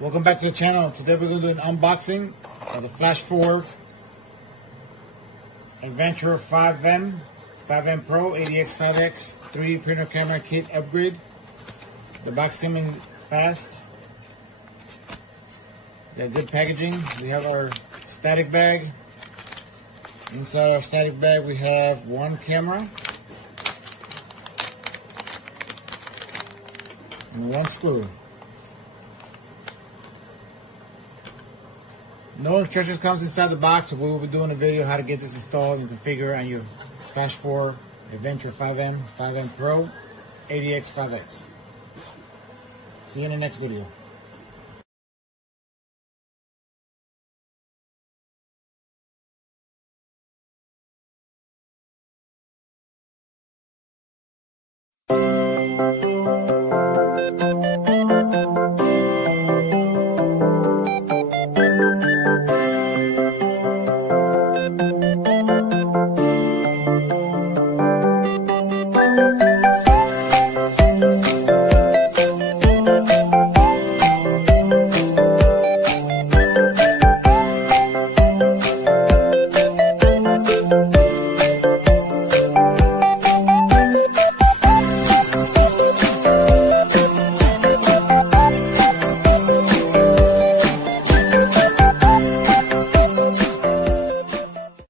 Welcome back to the channel. Today we're going to do an unboxing of the FLASHFORGE Adventure 5M Pro AD5X 3D printer camera kit upgrade. The box came in fast. We got good packaging. We have our static bag. Inside our static bag we have one camera and one screw. No instructions comes inside the box, so we will be doing a video how to get this installed and configure on your FLASHFORGE Adventure 5M Pro AD5X. See you in the next video.